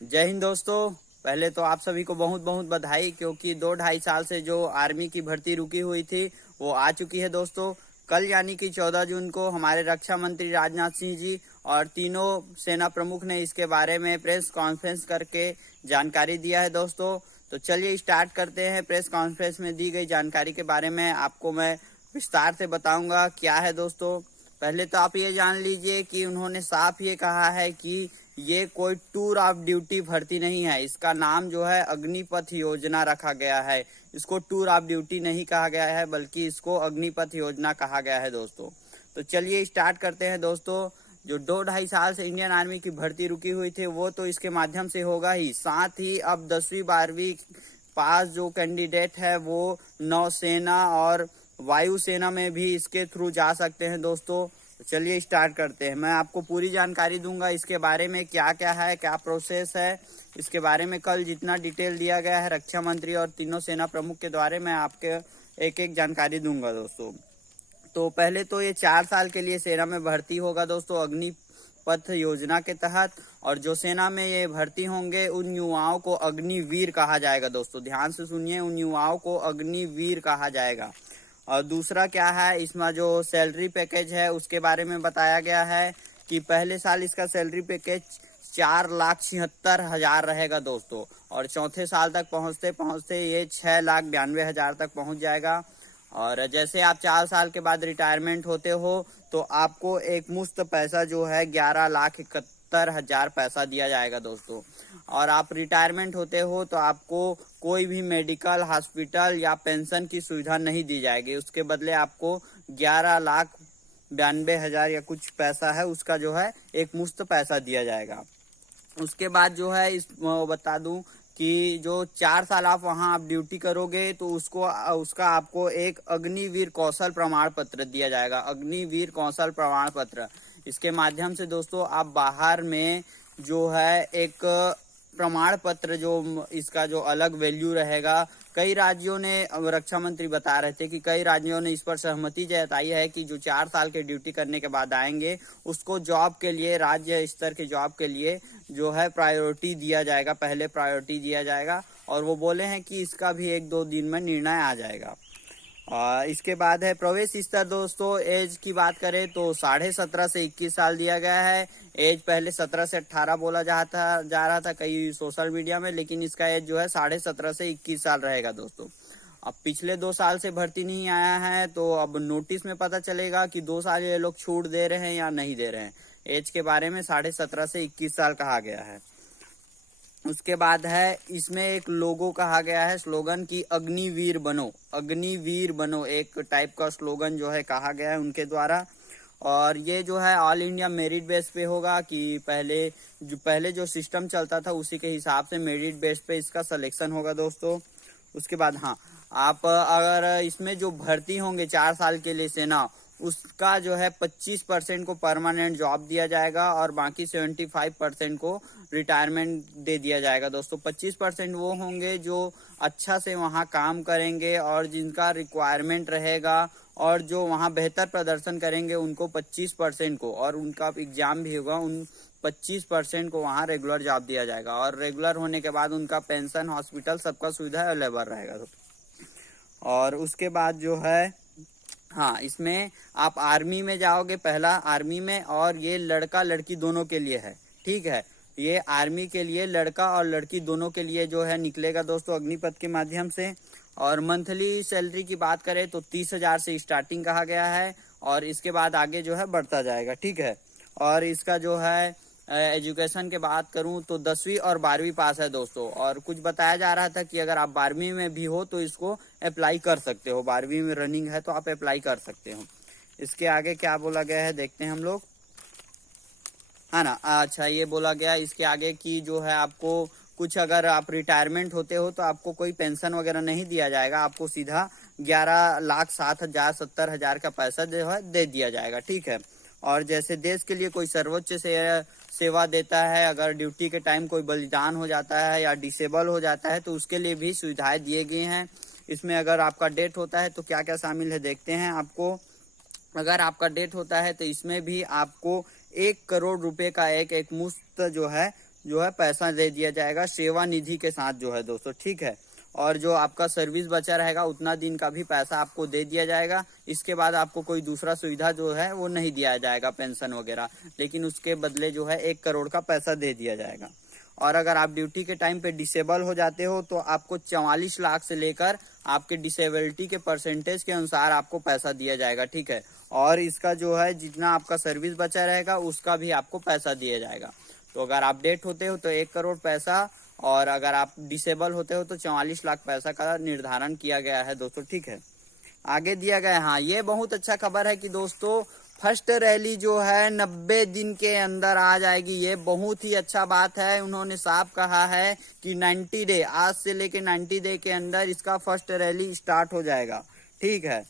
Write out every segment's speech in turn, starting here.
जय हिंद दोस्तों। पहले तो आप सभी को बहुत बहुत बधाई, क्योंकि 2-2.5 साल से जो आर्मी की भर्ती रुकी हुई थी वो आ चुकी है दोस्तों। कल यानी कि 14 जून को हमारे रक्षा मंत्री राजनाथ सिंह जी और तीनों सेना प्रमुख ने इसके बारे में प्रेस कॉन्फ्रेंस करके जानकारी दिया है दोस्तों। तो चलिए स्टार्ट करते हैं। प्रेस कॉन्फ्रेंस में दी गई जानकारी के बारे में आपको मैं विस्तार से बताऊंगा क्या है दोस्तों। पहले तो आप ये जान लीजिए कि उन्होंने साफ ये कहा है कि ये कोई टूर ऑफ ड्यूटी भर्ती नहीं है। इसका नाम जो है अग्निपथ योजना रखा गया है। इसको टूर ऑफ ड्यूटी नहीं कहा गया है, बल्कि इसको अग्निपथ योजना कहा गया है दोस्तों। तो चलिए स्टार्ट करते हैं दोस्तों। जो 2-2.5 साल से इंडियन आर्मी की भर्ती रुकी हुई थी वो तो इसके माध्यम से होगा ही, साथ ही अब 10वीं-12वीं पास जो कैंडिडेट है वो नौसेना और वायुसेना में भी इसके थ्रू जा सकते हैं दोस्तों। तो चलिए स्टार्ट करते हैं। मैं आपको पूरी जानकारी दूंगा इसके बारे में, क्या क्या है, क्या प्रोसेस है, इसके बारे में कल जितना डिटेल दिया गया है रक्षा मंत्री और तीनों सेना प्रमुख के द्वारा मैं आपके एक एक जानकारी दूंगा दोस्तों। तो पहले तो ये 4 साल के लिए सेना में भर्ती होगा दोस्तों अग्निपथ योजना के तहत। और जो सेना में ये भर्ती होंगे उन युवाओं को अग्निवीर कहा जाएगा दोस्तों। ध्यान से सुनिए, उन युवाओं को अग्निवीर कहा जाएगा। और दूसरा क्या है, इसमें जो सैलरी पैकेज है उसके बारे में बताया गया है कि पहले साल इसका सैलरी पैकेज 4,76,000 रहेगा दोस्तों, और चौथे साल तक पहुंचते पहुंचते ये 6,92,000 तक पहुंच जाएगा। और जैसे आप 4 साल के बाद रिटायरमेंट होते हो तो आपको एक मुश्त पैसा जो है 11,71,000 पैसा दिया जाएगा दोस्तों। और आप रिटायरमेंट होते हो तो आपको कोई भी मेडिकल, हॉस्पिटल या पेंशन की सुविधा नहीं दी जाएगी। उसके बदले आपको 11,92,000 या कुछ पैसा है उसका जो है एक मुश्त पैसा दिया जाएगा। उसके बाद जो है इस बता दूं कि जो 4 साल आप वहां आप ड्यूटी करोगे तो उसका आपको एक अग्निवीर कौशल प्रमाण पत्र दिया जाएगा। अग्निवीर कौशल प्रमाण पत्र, इसके माध्यम से दोस्तों आप बाहर में जो है एक प्रमाण पत्र, जो इसका जो अलग वैल्यू रहेगा, कई राज्यों ने, रक्षा मंत्री बता रहे थे कि कई राज्यों ने इस पर सहमति जताई है कि जो 4 साल के ड्यूटी करने के बाद आएंगे उसको जॉब के लिए, राज्य स्तर के जॉब के लिए जो है प्रायोरिटी दिया जाएगा, पहले प्रायोरिटी दिया जाएगा। और वो बोले हैं कि इसका भी 1-2 दिन में निर्णय आ जाएगा। इसके बाद है प्रवेश स्तर दोस्तों। एज की बात करें तो 17.5 से 21 साल दिया गया है। एज पहले 17 से 18 बोला जा रहा था कई सोशल मीडिया में, लेकिन इसका एज जो है 17.5 से 21 साल रहेगा दोस्तों। अब पिछले 2 साल से भर्ती नहीं आया है तो अब नोटिस में पता चलेगा कि 2 साल ये लोग छूट दे रहे हैं या नहीं दे रहे हैं। एज के बारे में 17.5 से 21 साल कहा गया है। उसके बाद है इसमें एक लोगो कहा गया है, स्लोगन की अग्निवीर बनो, अग्निवीर बनो, एक टाइप का स्लोगन जो है कहा गया है उनके द्वारा। और ये जो है ऑल इंडिया मेरिट बेस पे होगा कि पहले जो सिस्टम चलता था उसी के हिसाब से मेरिट बेस पे इसका सिलेक्शन होगा दोस्तों। उसके बाद हाँ, आप अगर इसमें जो भर्ती होंगे 4 साल के लिए सेना, उसका जो है 25% को परमानेंट जॉब दिया जाएगा और बाकी 75% को रिटायरमेंट दे दिया जाएगा दोस्तों। 25% वो होंगे जो अच्छा से वहाँ काम करेंगे और जिनका रिक्वायरमेंट रहेगा, और जो वहाँ बेहतर प्रदर्शन करेंगे उनको 25% को, और उनका एग्जाम भी होगा, उन 25% को वहाँ रेगुलर जॉब दिया जाएगा। और रेगुलर होने के बाद उनका पेंशन, हॉस्पिटल, सबका सुविधा अवेलेबल रहेगा। और उसके बाद जो है हाँ, इसमें आप आर्मी में जाओगे, पहला आर्मी में, और ये लड़का लड़की दोनों के लिए है, ठीक है। ये आर्मी के लिए लड़का और लड़की दोनों के लिए जो है निकलेगा दोस्तों अग्निपथ के माध्यम से। और मंथली सैलरी की बात करें तो 30,000 से स्टार्टिंग कहा गया है, और इसके बाद आगे जो है बढ़ता जाएगा, ठीक है। और इसका जो है एजुकेशन के बात करूं तो 10वीं और 12वीं पास है दोस्तों। और कुछ बताया जा रहा था कि अगर आप 12वीं में भी हो तो इसको अप्लाई कर सकते हो, 12वीं में रनिंग है तो आप अप्लाई कर सकते हो। इसके आगे क्या बोला गया है देखते हैं हम लोग, है ना। अच्छा, ये बोला गया इसके आगे कि जो है आपको कुछ, अगर आप रिटायरमेंट होते हो तो आपको कोई पेंशन वगैरह नहीं दिया जाएगा, आपको सीधा 11,07,000 70,000 का पैसा जो है दे दिया जाएगा, ठीक है। और जैसे देश के लिए कोई सर्वोच्च सेवा देता है, अगर ड्यूटी के टाइम कोई बलिदान हो जाता है या डिसेबल हो जाता है तो उसके लिए भी सुविधाएं दिए गए हैं। इसमें अगर आपका डेथ होता है तो क्या क्या शामिल है देखते हैं आपको। अगर आपका डेथ होता है तो इसमें भी आपको 1 करोड़ रुपए का एक मुफ्त जो है जो है पैसा दे दिया जाएगा सेवा निधि के साथ जो है दोस्तों, ठीक है। और जो आपका सर्विस बचा रहेगा उतना दिन का भी पैसा आपको दे दिया जाएगा। इसके बाद आपको कोई दूसरा सुविधा जो है वो नहीं दिया जाएगा, पेंशन वगैरह, लेकिन उसके बदले जो है 1 करोड़ का पैसा दे दिया जाएगा। और अगर आप ड्यूटी के टाइम पे डिसेबल हो जाते हो तो आपको 44 लाख से लेकर आपके डिसेबिलिटी के परसेंटेज के अनुसार आपको पैसा दिया जाएगा, ठीक है। और इसका जो है जितना आपका सर्विस बचा रहेगा उसका भी आपको पैसा दिया जाएगा। तो अगर आप डेथ होते हो तो 1 करोड़ पैसा, और अगर आप डिसेबल होते हो तो 44 लाख पैसा का निर्धारण किया गया है दोस्तों, ठीक है। आगे दिया गया है, हाँ ये बहुत अच्छा खबर है कि दोस्तों फर्स्ट रैली जो है 90 दिन के अंदर आ जाएगी। ये बहुत ही अच्छा बात है। उन्होंने साफ कहा है कि 90 डे, आज से लेके 90 डे के अंदर इसका फर्स्ट रैली स्टार्ट हो जाएगा, ठीक है।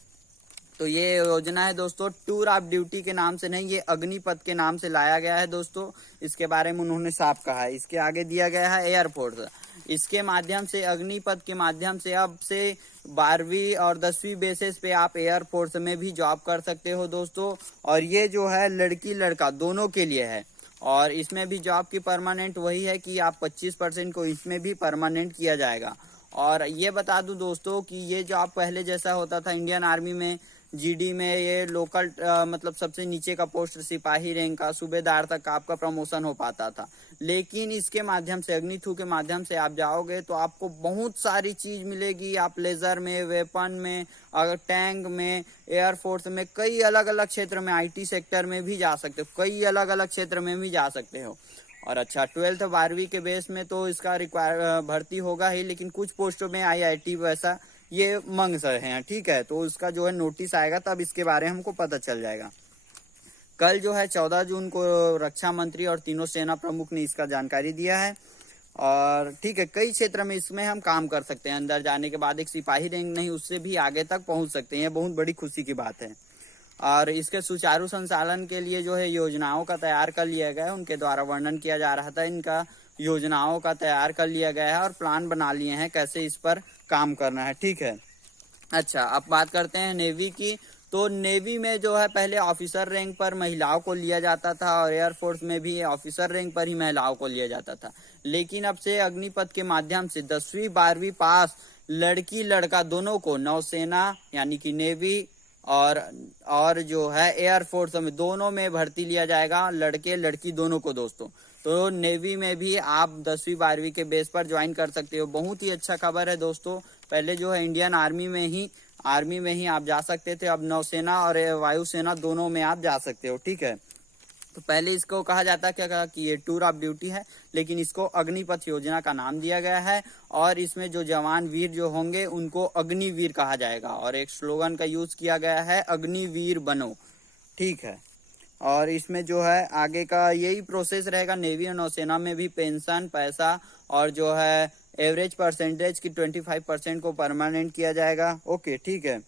तो ये योजना है दोस्तों, टूर ऑफ ड्यूटी के नाम से नहीं, ये अग्निपथ के नाम से लाया गया है दोस्तों। इसके बारे में उन्होंने साफ कहा है। इसके आगे दिया गया है एयरफोर्स, इसके माध्यम से, अग्निपथ के माध्यम से अब से 12वीं और 10वीं बेसिस पे आप एयरफोर्स में भी जॉब कर सकते हो दोस्तों। और ये जो है लड़की लड़का दोनों के लिए है। और इसमें भी जॉब की परमानेंट वही है कि आप 25% को इसमें भी परमानेंट किया जाएगा। और ये बता दूं दोस्तों कि ये जॉब पहले जैसा होता था इंडियन आर्मी में, जीडी में, ये लोकल मतलब सबसे नीचे का पोस्ट सिपाही रैंक का सूबेदार तक आपका प्रमोशन हो पाता था। लेकिन इसके माध्यम से, अग्निथू के माध्यम से आप जाओगे तो आपको बहुत सारी चीज मिलेगी। आप लेजर में, वेपन में, अगर टैंक में, एयरफोर्स में, कई अलग अलग क्षेत्र में, आईटी सेक्टर में भी जा सकते हो, कई अलग अलग क्षेत्र में भी जा सकते हो। और अच्छा 12th 12वीं के बेस में तो इसका भर्ती होगा ही, लेकिन कुछ पोस्टों में आईआईटी वैसा ये मांग रहे हैं, ठीक है। तो उसका जो है नोटिस आएगा तब इसके बारे में हमको पता चल जाएगा। कल जो है 14 जून को रक्षा मंत्री और तीनों सेना प्रमुख ने इसका जानकारी दिया है। और ठीक है, कई क्षेत्र में इसमें हम काम कर सकते हैं। अंदर जाने के बाद एक सिपाही रैंक नहीं, उससे भी आगे तक पहुंच सकते हैं। ये बहुत बड़ी खुशी की बात है। और इसके सुचारू संचालन के लिए जो है योजनाओं का तैयार कर लिया गया है। उनके द्वारा वर्णन किया जा रहा था, इनका योजनाओं का तैयार कर लिया गया है और प्लान बना लिए हैं कैसे इस पर काम करना है, ठीक है। अच्छा, अब बात करते हैं नेवी की। तो नेवी में जो है पहले ऑफिसर रैंक पर महिलाओं को लिया जाता था और एयरफोर्स में भी ऑफिसर रैंक पर ही महिलाओं को लिया जाता था। लेकिन अब से अग्निपथ के माध्यम से 10वीं 12वीं पास लड़की लड़का दोनों को नौसेना यानी कि नेवी और जो है एयरफोर्स में, दोनों में भर्ती लिया जाएगा, लड़के लड़की दोनों को दोस्तों। तो नेवी में भी आप 10वीं 12वीं के बेस पर ज्वाइन कर सकते हो। बहुत ही अच्छा खबर है दोस्तों। पहले जो है इंडियन आर्मी में ही आप जा सकते थे, अब नौसेना और वायुसेना दोनों में आप जा सकते हो, ठीक है। तो पहले इसको कहा जाता क्या कहा कि ये टूर ऑफ ड्यूटी है, लेकिन इसको अग्निपथ योजना का नाम दिया गया है। और इसमें जो जवान वीर जो होंगे उनको अग्निवीर कहा जाएगा। और एक स्लोगन का यूज किया गया है, अग्निवीर बनो, ठीक है। और इसमें जो है आगे का यही प्रोसेस रहेगा। नेवी और नौसेना में भी पेंशन, पैसा और जो है एवरेज परसेंटेज की 25% को परमानेंट किया जाएगा, ओके, ठीक है।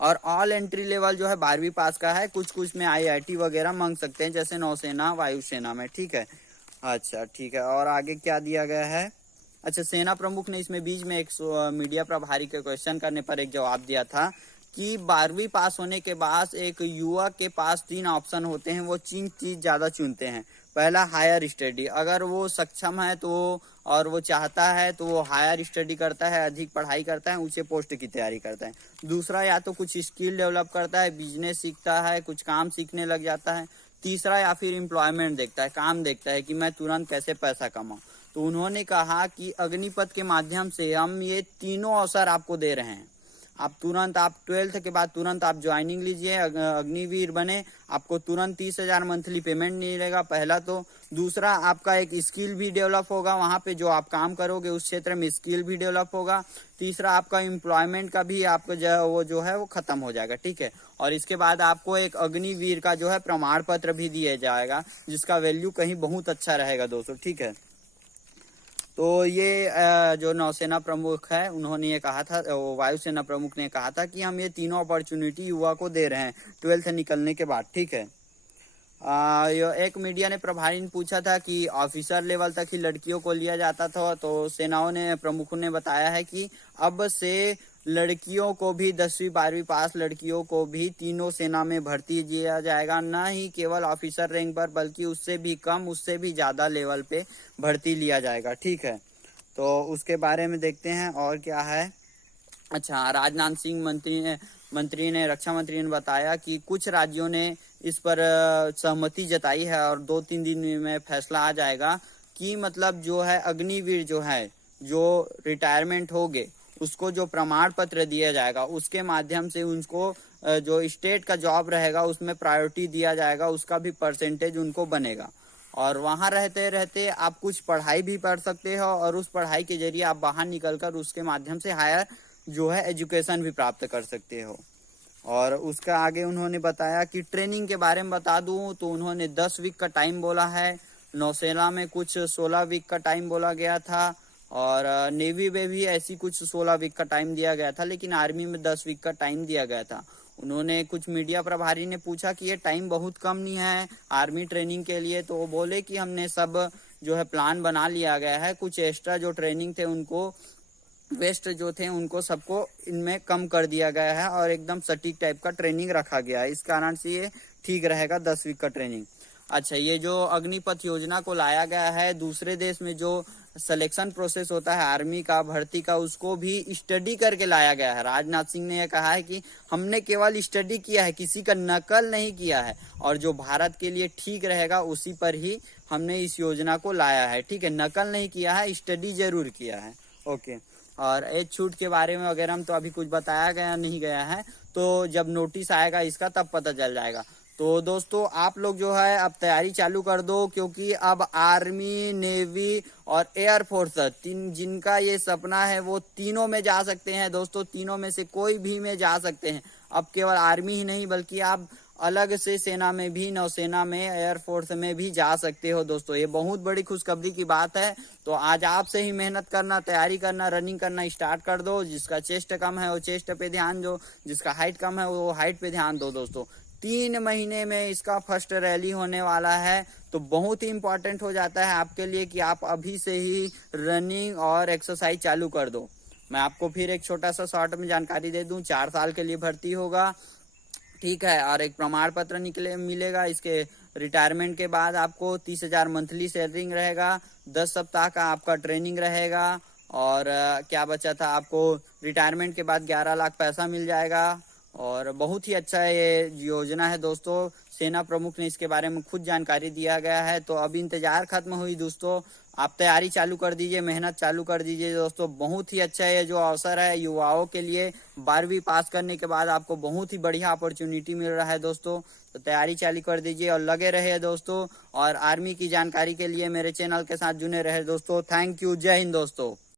और ऑल एंट्री लेवल जो है 12वीं पास का है। कुछ में आईआईटी वगैरह मांग सकते हैं, जैसे नौसेना, वायुसेना में, ठीक है। अच्छा, ठीक है। और आगे क्या दिया गया है? अच्छा, सेना प्रमुख ने इसमें बीच में एक मीडिया प्रभारी के क्वेश्चन करने पर एक जवाब दिया था कि 12वीं पास होने के बाद एक युवक के पास 3 ऑप्शन होते हैं। वो 3 चीज ज्यादा चुनते हैं। पहला, हायर स्टडी, अगर वो सक्षम है तो और वो चाहता है तो वो हायर स्टडी करता है, अधिक पढ़ाई करता है, ऊंचे पोस्ट की तैयारी करता है। दूसरा, या तो कुछ स्किल डेवलप करता है, बिजनेस सीखता है, कुछ काम सीखने लग जाता है। तीसरा, या फिर एम्प्लॉयमेंट देखता है, काम देखता है कि मैं तुरंत कैसे पैसा कमाऊं। तो उन्होंने कहा कि अग्निपथ के माध्यम से हम ये तीनों अवसर आपको दे रहे हैं। आप 12th के बाद तुरंत आप ज्वाइनिंग लीजिए, अग्निवीर बने, आपको तुरंत 30,000 मंथली पेमेंट मिलेगा, पहला तो। दूसरा, आपका एक स्किल भी डेवलप होगा, वहां पे जो आप काम करोगे उस क्षेत्र में स्किल भी डेवलप होगा। तीसरा, आपका एम्प्लॉयमेंट का भी आपको वो खत्म हो जाएगा, ठीक है। और इसके बाद आपको एक अग्निवीर का जो है प्रमाण पत्र भी दिया जाएगा, जिसका वैल्यू कहीं बहुत अच्छा रहेगा दोस्तों, ठीक है। तो ये जो नौसेना प्रमुख है उन्होंने ये कहा था, वायुसेना प्रमुख ने कहा था कि हम ये तीनों अपॉर्चुनिटी युवा को दे रहे हैं 12th निकलने के बाद, ठीक है। एक मीडिया ने प्रभारी ने पूछा था कि ऑफिसर लेवल तक ही लड़कियों को लिया जाता था। तो सेनाओं ने, प्रमुखों ने बताया है कि अब से लड़कियों को भी 10वीं 12वीं पास लड़कियों को भी तीनों सेना में भर्ती दिया जाएगा, न ही केवल ऑफिसर रैंक पर बल्कि उससे भी कम, उससे भी ज्यादा लेवल पे भर्ती लिया जाएगा। ठीक है, तो उसके बारे में देखते हैं और क्या है। अच्छा, राजनाथ सिंह रक्षा मंत्री ने बताया कि कुछ राज्यों ने इस पर सहमति जताई है और 2-3 दिन में फैसला आ जाएगा कि मतलब जो है अग्निवीर जो है, जो रिटायरमेंट हो गए उसको जो प्रमाण पत्र दिया जाएगा, उसके माध्यम से उनको जो स्टेट का जॉब रहेगा उसमें प्रायोरिटी दिया जाएगा, उसका भी परसेंटेज उनको बनेगा। और वहां रहते रहते आप कुछ पढ़ाई भी पढ़ सकते हो और उस पढ़ाई के जरिए आप बाहर निकलकर उसके माध्यम से हायर जो है एजुकेशन भी प्राप्त कर सकते हो। और उसका आगे उन्होंने बताया कि ट्रेनिंग के बारे में बता दूं तो उन्होंने 10 वीक का टाइम बोला है। नौसेना में कुछ 16 वीक का टाइम बोला गया था और नेवी में भी ऐसी कुछ 16 वीक का टाइम दिया गया था, लेकिन आर्मी में 10 वीक का टाइम दिया गया था। उन्होंने कुछ मीडिया प्रभारी ने पूछा कि ये टाइम बहुत कम नहीं है आर्मी ट्रेनिंग के लिए, तो वो बोले कि हमने सब जो है प्लान बना लिया गया है, कुछ एक्स्ट्रा जो ट्रेनिंग थे उनको वेस्ट जो थे उनको सबको इनमें कम कर दिया गया है और एकदम सटीक टाइप का ट्रेनिंग रखा गया है, इस कारण से ये ठीक रहेगा 10 वीक का ट्रेनिंग। अच्छा, ये जो अग्निपथ योजना को लाया गया है, दूसरे देश में जो सिलेक्शन प्रोसेस होता है आर्मी का भर्ती का, उसको भी स्टडी करके लाया गया है। राजनाथ सिंह ने यह कहा है कि हमने केवल स्टडी किया है, किसी का नकल नहीं किया है और जो भारत के लिए ठीक रहेगा उसी पर ही हमने इस योजना को लाया है। ठीक है, नकल नहीं किया है, स्टडी जरूर किया है। ओके, और एज छूट के बारे में वगैरह में तो अभी कुछ बताया गया नहीं गया है, तो जब नोटिस आएगा इसका तब पता चल जाएगा। तो दोस्तों आप लोग जो है अब तैयारी चालू कर दो, क्योंकि अब आर्मी, नेवी और एयरफोर्स जिनका ये सपना है वो तीनों में जा सकते हैं दोस्तों, तीनों में से कोई भी में जा सकते हैं। अब केवल आर्मी ही नहीं बल्कि आप अलग से सेना में भी, नौसेना में, एयरफोर्स में भी जा सकते हो दोस्तों। ये बहुत बड़ी खुशखबरी की बात है। तो आज आपसे ही मेहनत करना, तैयारी करना, रनिंग करना स्टार्ट कर दो। जिसका चेस्ट कम है वो चेस्ट पे ध्यान दो, जिसका हाइट कम है वो हाइट पे ध्यान दो दोस्तों। 3 महीने में इसका फर्स्ट रैली होने वाला है, तो बहुत ही इंपॉर्टेंट हो जाता है आपके लिए कि आप अभी से ही रनिंग और एक्सरसाइज चालू कर दो। मैं आपको फिर एक छोटा सा शॉर्ट में जानकारी दे दूं, 4 साल के लिए भर्ती होगा। ठीक है, और एक प्रमाण पत्र मिलेगा। इसके रिटायरमेंट के बाद आपको 30,000 मंथली सैलरी रहेगा, 10 सप्ताह का आपका ट्रेनिंग रहेगा और क्या बचा था, आपको रिटायरमेंट के बाद 11 लाख पैसा मिल जाएगा। और बहुत ही अच्छा ये योजना है दोस्तों, सेना प्रमुख ने इसके बारे में खुद जानकारी दिया गया है। तो अब इंतजार खत्म हुई दोस्तों, आप तैयारी चालू कर दीजिए, मेहनत चालू कर दीजिए दोस्तों। बहुत ही अच्छा ये जो अवसर है युवाओं के लिए, 12वीं पास करने के बाद आपको बहुत ही बढ़िया अपॉर्चुनिटी मिल रहा है दोस्तों। तो तैयारी चालू कर दीजिए और लगे रहे दोस्तों। और आर्मी की जानकारी के लिए मेरे चैनल के साथ जुड़े रहे दोस्तों। थैंक यू, जय हिंद दोस्तों।